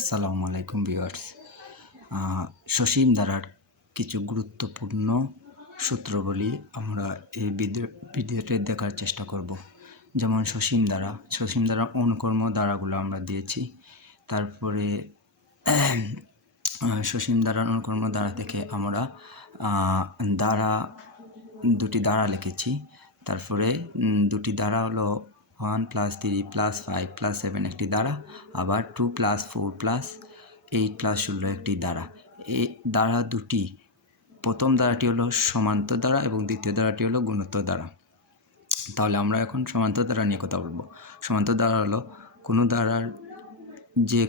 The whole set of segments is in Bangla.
আসসালামু আলাইকুম ভিউয়ার্স। সসীম ধারার কিছু গুরুত্বপূর্ণ সূত্রগুলি আমরা এই ভিডিওতে দেখার চেষ্টা করব। যেমন সসীম ধারা অনুকর্ম ধারাগুলো আমরা দিয়েছি। তারপরে সসীম ধারার অনুকর্ম ধারা থেকে আমরা দুটি ধারা লিখেছি। তারপরে দুটি ধারা হলো 1 + 3 + 5 + 7 একটি ধারা, আবার 2 + 4 + 8 + 16 একটি ধারা। এই ধারা দুটি, প্রথম ধারাটি হলো সমান্তর ধারা এবং দ্বিতীয় ধারাটি হলো গুণোত্তর ধারা। তাহলে আমরা এখন সমান্তর ধারা নিয়ে কথা বলবো। সমান্তর ধারা হলো কোনো ধারার যে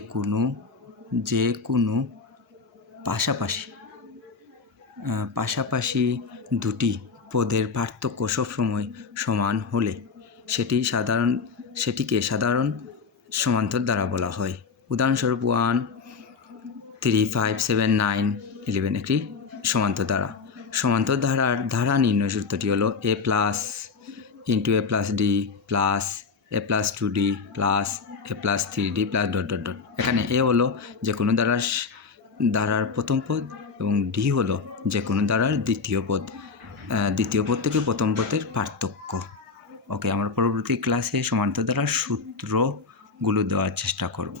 কোনো পাশাপাশি দুটি পদের পার্থক্য সবসময় সমান হলে সেটিকে সাধারণ সমান্তর ধারা বলা হয়। উদাহরণস্বরূপ 1, 3, 5, 7, 9, 11 একটি সমান্তর ধারা। সমান্তর ধারার ধারা নির্ণয় সূত্রটি হলো a + a + d + a + 2d + a + 3d .. এখানে a হলো যে কোনো ধারার প্রথম পদ এবং d হলো যে কোনো ধারার দ্বিতীয় পদ থেকে প্রথম পদের পার্থক্য। ওকে, আমরা পরবর্তী ক্লাসে সমান্তর ধারার সূত্রগুলো দেওয়ার চেষ্টা করব।